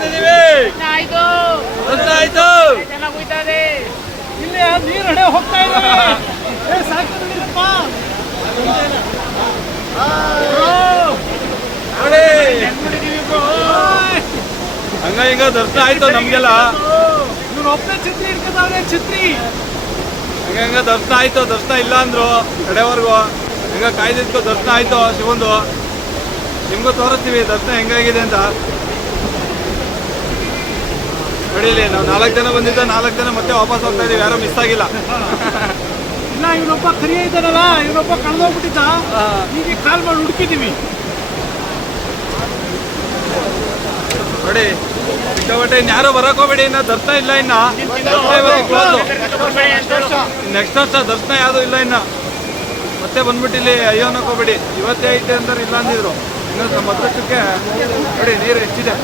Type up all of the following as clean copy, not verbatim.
ಬಂದಿದ್ದೀವಿ. ದರ್ಶನ ಆಯ್ತು. ಇಲ್ಲಿ ನೀರು ಹಡೆ ಹೋಗ್ತಾ ಇದ್ದಾವೆ. ನೋಡಿ ಹಂಗ ಹಿಂಗ ದರ್ಶನ ಆಯ್ತು ನಮ್ಗೆಲ್ಲ. ಇವ್ರು ಒಬ್ಬನೇ ಛತ್ರಿ ಹಿಡ್ಕೊತಾವ್ರೆ. ಛತ್ರಿ ಹಂಗ ಹಿಂಗ ದರ್ಶನ ಆಯ್ತು. ದರ್ಶನ ಇಲ್ಲ ಅಂದ್ರು ಕಡೆವರೆಗೂ. ಹಿಂಗ ಕಾಯ್ದಿದ್ಕೋ ದರ್ಶನ ಆಯ್ತು ಶಿವಂದು. ನಿಮ್ಗೂ ತೋರಿಸ್ತೀವಿ ದರ್ಶನ ಹೆಂಗಾಗಿದೆ ಅಂತ. ನೋಡಿಲಿ ನಾವು 4 ಜನ ಬಂದಿದ್ದ 4 ಜನ ಮತ್ತೆ ವಾಪಸ್ ಹೋಗ್ತಾ ಇದೀವಿ. ಯಾರು ಮಿಸ್ ಆಗಿಲ್ಲ. ಇಲ್ಲ ಇವನೊಬ್ಬ ಕರಿಯ ಇದ್ದಾನಲ್ಲ, ಇವನೊಬ್ಬ ಕಳೆದೋಗ್ಬಿಟ್ಟಿದ್ದ. ಈಗ ಕಾಲ್ ಮಾಡಿ ಹುಡುಕಿದೀವಿ. ನೋಡಿ ಸಿಕ್ಕಾಪಟ್ಟೆ ಇನ್ಯಾರು ಬರಕ್ ಹೋಗ್ಬೇಡಿ. ಇನ್ನ ದರ್ಶನ ಇಲ್ಲ. ಇನ್ನ ನೆಕ್ಸ್ಟ್ ವರ್ಷ ದರ್ಶನ ಯಾವ್ದು ಇಲ್ಲ. ಇನ್ನ ಮತ್ತೆ ಬಂದ್ಬಿಟ್ಟಿಲ್ಲಿ ಅಯ್ಯೋ ಅನ್ನಕ್ ಹೋಗ್ಬೇಡಿ. ಇವತ್ತೇ ಐತೆ ಅಂದ್ರೆ ಇಲ್ಲ ಅಂದಿದ್ರು. ಇನ್ನು ನಮ್ಮ ಅದೃಷ್ಟಕ್ಕೆ ನೋಡಿ ನೀರು ಹೆಚ್ಚಿದೆ.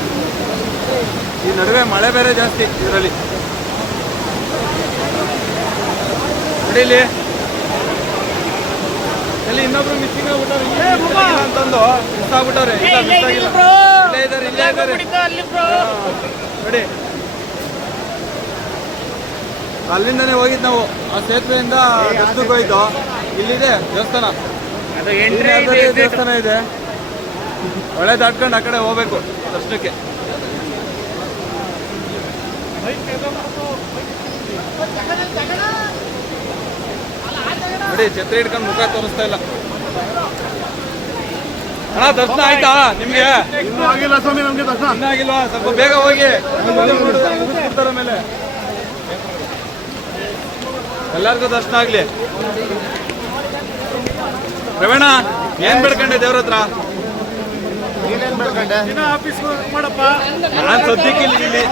ಈ ನಡುವೆ ಮಳೆ ಬೇರೆ ಜಾಸ್ತಿ ಇದರಲ್ಲಿ. ನೋಡಿ ಇಲ್ಲಿ ಎಲ್ಲಿ ಇನ್ನೊಬ್ರು ಮಿಸ್ಸಿಂಗ್ ಆಗ್ಬಿಟ್ಟವ್ರೆ ಅಂತಂದು ಮಿಸ್ ಆಗ್ಬಿಟ್ಟವ್ರೆ. ಇಲ್ಲೇ ಇದ್ದಾರೆ ನೋಡಿ. ಅಲ್ಲಿಂದನೇ ಹೋಗಿದ್ ನಾವು. ಆ ಸೇತುವೆಯಿಂದ ದರ್ಶನಕ್ಕೆ ಹೋಯ್ತು. ಇಲ್ಲಿದೆ ದೇವಸ್ಥಾನ. ದೇವಸ್ಥಾನ ಇದೆ. ಒಳ್ಳೆ ದಾಟ್ಕೊಂಡು ಆ ಕಡೆ ಹೋಗ್ಬೇಕು ದರ್ಶನಕ್ಕೆ. ನೋಡಿ ಛತ್ರಿ ಹಿಡ್ಕೊಂಡು ಮುಖ ತೋರಿಸ್ತಾ ಇಲ್ಲ. ಅಣ್ಣ ದರ್ಶನ ಆಯ್ತಾ ನಿಮ್ಗೆ? ಇನ್ನೂ ಆಗಿಲ್ಲ ಸ್ವಾಮಿ ನಮ್ಗೆ ದರ್ಶನ. ಇನ್ನೂ ಆಗಿಲ್ವಾ? ಸ್ವಲ್ಪ ಬೇಗ ಹೋಗಿ ಮೇಲೆ ಎಲ್ಲರಿಗೂ ದರ್ಶನ ಆಗ್ಲಿ. ರವಣ ಏನ್ ಬೇಡ್ಕೊಂಡೆ ದೇವ್ರ ಹತ್ರ? ನಾನ್ ಸದ್ಯಕ್ಕೆ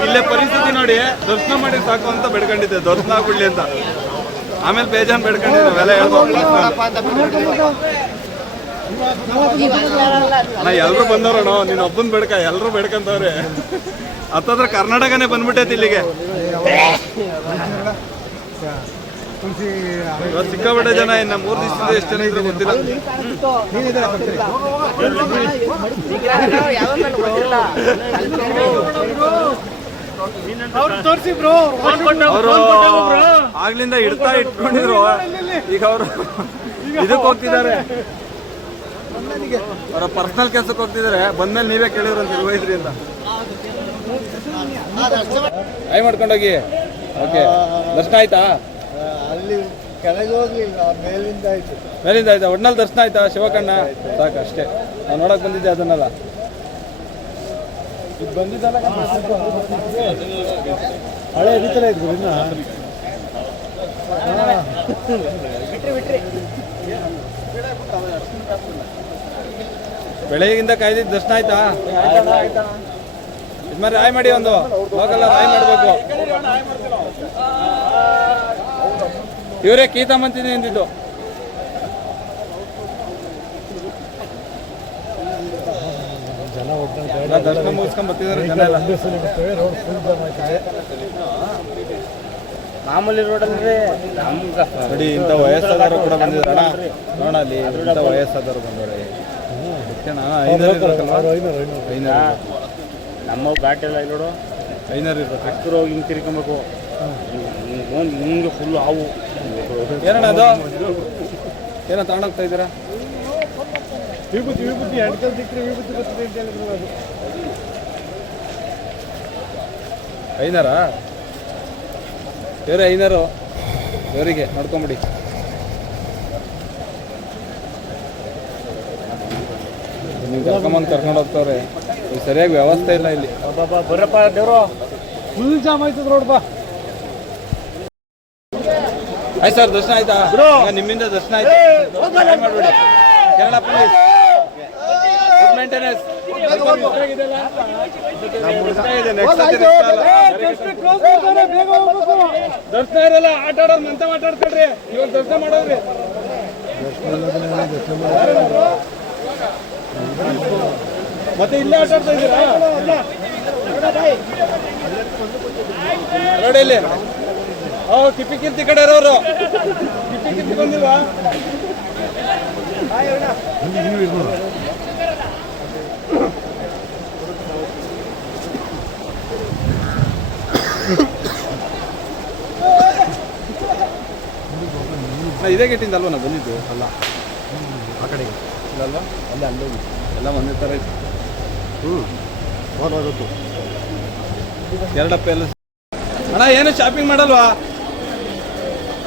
ಇಲ್ಲೇ ಪರಿಸ್ಥಿತಿ ನೋಡಿ ದರ್ಶನ ಮಾಡಿ ಸಾಕು ಅಂತ ಬೇಡ್ಕೊಂಡಿದ್ದೆ. ದರ್ಶನ ಆಗ್ಬಿಡ್ಲಿ ಅಂತ. ಆಮೇಲೆ ಬೇಜಾನ್ ಬೇಡ್ಕೊಂಡಿದ್ದೆ. ಅವೆಲ್ಲ ಹೇಳ್ಬೋದು ಅಣ್ಣ. ಎಲ್ರು ಬಂದವ್ರಣ. ನೀನ್ ಒಬ್ಬನ್ ಬೇಡ್ಕ. ಎಲ್ರು ಬೇಡ್ಕಂತವ್ರೆ. ಹತ್ತತ್ರ ಕರ್ನಾಟಕನೇ ಬಂದ್ಬಿಟ್ಟೈತಿ ಇಲ್ಲಿಗೆ. ಇವತ್ತು ಸಿಕ್ಕಾಪಟ್ಟೆ ಜನ. ಇನ್ನ 3 ದಿವಸದಿಂದ ಎಷ್ಟು ಜನ ಇದ್ರು ಗೊತ್ತಿಲ್ಲ. ಅವರು ಆಗ್ಲಿಂದ ಇಡ್ತಾ ಇಟ್ಕೊಂಡಿದ್ರು. ಈಗ ಅವರು ಇದಕ್ಕೆ ಹೋಗ್ತಿದ್ದಾರೆ. ಅವರ ಪರ್ಸನಲ್ ಕೆಲ್ಸಕ್ಕೆ ಹೋಗ್ತಿದ್ದಾರೆ. ಬಂದ್ಮೇಲೆ ನೀವೇ ಕೇಳಿದ್ರು ಅಂತ ಹೋಯ್ತ್ರಿ ಅಂತ ಆಯ್ ಮಾಡ್ಕೊಂಡೋಗಿ. ಓಕೆ ದರ್ಶನ ಆಯ್ತಾ? ಅಲ್ಲಿ ಕೆಳಗೆ ಹೋಗ್ಲಿಲ್ಲ, ಮೇಲಿಂದ ಆಯ್ತು. ಮೇಲಿಂದ ಆಯ್ತಾ? ಒಟ್ನಲ್ಲಿ ದರ್ಶನ ಆಯ್ತಾ ಶಿವಕಣ್ಣ? ಸಾಕು ಅಷ್ಟೇ. ನಾವು ನೋಡಕ್ ಬಂದಿದ್ದೆ ಅದನ್ನೆಲ್ಲ. ಇದು ಬಂದಿದ್ದಲ್ಲ ಹಳೆ ಹಿಡಿತಲೇ ಇದ್ವಿ ಇನ್ನ. ಬೆಳಗ್ಗಿಂದ ಕಾಯ್ದಿದ್ದು ದರ್ಶನ ಆಯ್ತಾ? ಇದ್ಮಾರಿ ರಾಯ್ ಮಾಡಿ. ಒಂದು ಹೋಗಲ್ಲ ರಾಯ್ ಮಾಡ್ಬೇಕು. ಇವರೇ ಕೀತಾಮಂತಿನಿ ಎಂದಿದ್ದು. ದರ್ಶನ ಮುಗಿಸ್ಕೊಂಡ್ ಬರ್ತಿದಾರೆ ಜನ ಎಲ್ಲ. ಮಾಮೂಲಿ ರೋಡಲ್ಲಿ ನೋಡಿ ಇಂಥ ವಯಸ್ಸಾದವರು ಕೂಡ ಬಂದಿದ್ದಾರೆ ಅಣ್ಣ. ನೋಡ ಅಲ್ಲಿ ಇಂಥ ವಯಸ್ಸಾದವರು ಬಂದವ್ರೆ. ನಮ್ಮ ಘಾಟ್ ಎಲ್ಲ ನೋಡು. 500 ಇರ್ಬೇಕು. ಹತ್ತಿರ ಹೋಗಿ ಹಿಂಗೆ ತಿರ್ಕೊಬೇಕು. ಹಿಂಗೆ ಫುಲ್ ಹಾವು. ಏನಣ್ಣ ಅದು? ಏನೋ ತಗೊಂಡೋಗ್ತಾ ಇದ್ದೀರಾ? ವಿಭೂತಿ ಅಡ್ಕಲ್ ಸಿಕ್ಕರೆ ವಿಭೂತಿ ಬರ್ತದೆ ಅಂತ ಹೇಳಿದ್ರು. ಅದು 500 ಇವರೇ 500 ಇವರಿಗೆ ನೋಡ್ಕೊಂಬಿಡಿ. ನೀವು ಕರ್ಕೊಂಡು ಹೋಗ್ತವ್ರೆ. ಸರಿಯಾಗಿ ವ್ಯವಸ್ಥೆ ಇಲ್ಲ ಇಲ್ಲಿ. ಬರಪ್ಪ ದೇವ್ರು. ಫುಲ್ ಜಾಮ್ ಆಯ್ತದ ರೋಡ್. ಬಾ ಆಯ್ತು ಸರ್. ದರ್ಶನ ಆಯ್ತಾ? ನಿಮ್ಮಿಂದ ದರ್ಶನ ಆಯ್ತು. ಮಾಡ್ಬಿಡಿ. Kerala police good maintenance. ದರ್ಶನ ಇರಲ್ಲ. ಆಟ ಆಡೋರು ಮಂತ ಮಾತಾಡ್ಕೊಳ್ರಿ. ಇವಾಗ ದರ್ಶನ ಮಾಡೋದ್ರಿ. ಮತ್ತೆ ಇಲ್ಲೇ ಆಟ ಆಡ್ತಾ ಇದ್ದೀರಾ? ನೋಡಿ ಇಲ್ಲಿ ಕಿಪ್ಪಿ ಕೀರ್ತಿ ಕಡೆ ಇರೋರು. ಕಿಪ್ಪಿ ಕೀರ್ತಿ ಬಂದಿಲ್ವಾ? ಇದೇ ಗೇಟಿಂದ ಅಲ್ವಾ ನಾವು ಬಂದಿದ್ದು ಅಲ್ಲ ಆ ಕಡೆಗೆ ಇಲ್ಲಲ್ವಾ ಅಲ್ಲೇ ಅಲ್ಲೋಗಿ ಎಲ್ಲ ಒಂದೇ ಥರ ಇತ್ತು ಹೋಗೋದು ಎರಡಪ್ಪ ಎಲ್ಲ ಅಣ್ಣ ಏನು ಶಾಪಿಂಗ್ ಮಾಡಲ್ವಾ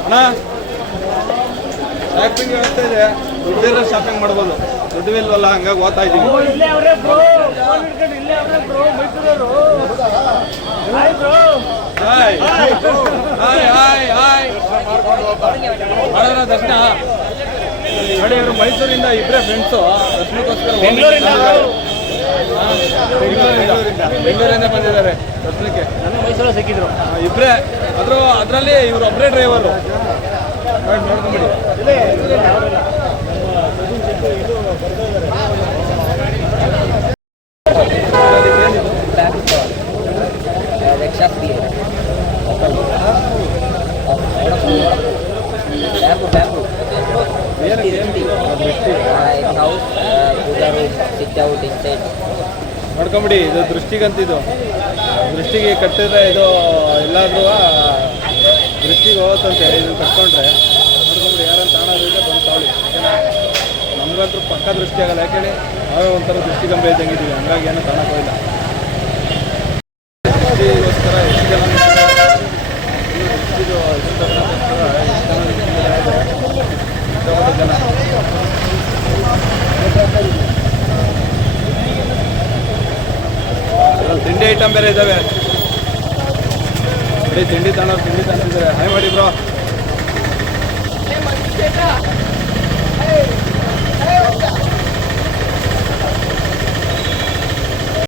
ಅಣ್ಣ ಶಾಪಿಂಗ್ ವ್ಯವಸ್ಥೆ ಇದೆ ದುಡ್ಡಿರೋ ಶಾಪಿಂಗ್ ಮಾಡ್ಬೋದು ದುಡ್ಡಿಲ್ವಲ್ಲ ಹಂಗಾಗಿ ಓದ್ತಾ ಇದ್ದೀವಿ ಹಾಯ್ ಹಾಯ್ ಹಾಯ್ ಹಾಯ್ ಮಾಡೋಣ ದರ್ಶನ ನೋಡಿ ಇವರು ಮೈಸೂರಿಂದ ಇಬ್ಬರೇ ಫ್ರೆಂಡ್ಸು ದರ್ಶನಕ್ಕೋಸ್ಕರ ಬೆಂಗಳೂರಿಂದ ಬಂದಿದ್ದಾರೆ ದರ್ಶನಕ್ಕೆ ನನಗೆ ಮೈಸೂರಲ್ಲಿ ಸಿಕ್ಕಿದ್ರು ಇಬ್ಬರೇ ಅದರಲ್ಲಿ ಇವರು ಒಬ್ಬರೇ ಡ್ರೈವರು ನೋಡ್ಕೊಂಬಿಡಿ Rexha free है bamboo in house pooja room sit out inside ನೋಡ್ಕೊಂಬಿಡಿ ಇದು ದೃಷ್ಟಿಗಂತಿದು ದೃಷ್ಟಿಗೆ ಕಟ್ಟಿದ್ರೆ ಇದು ಎಲ್ಲಾದ್ರೂ ದೃಷ್ಟಿಗೆ ಹೋಗುತ್ತಂತೆ ಇದು ಕಟ್ಕೊಂಡ್ರೆ ನೋಡ್ಕೊಂಬಿಡಿ ಯಾರಂತ ತಾಣೋದ್ರಿಂದ ಬಂದು ತಾವಳಿ ಓಕೆನಾ ನಮಗಂತೂ ಪಕ್ಕ ದೃಷ್ಟಿ ಆಗಲ್ಲ ಯಾಕೇಳಿ ನಾವೇ ಒಂಥರ ದೃಷ್ಟಿಗಂಬೆ ಇದ್ದಂಗಿದ್ದೀವಿ ಹಂಗಾಗಿ ಏನೂ ಕಾಣೋಕ್ಕೋಗಿಲ್ಲ ದೃಷ್ಟಿಗೋಸ್ಕರ ಎಷ್ಟು ಜನ ದೃಷ್ಟಿದು ಎಷ್ಟು ಜನ ತಿಂಡಿ ಐಟಮ್ ಬೇರೆ ಇದ್ದಾವೆ ನೋಡಿ ತಿಂಡಿ ತಂದಿದ್ದಾರೆ ಹಾಯ್ ಮಾಡಿ ಬ್ರೋ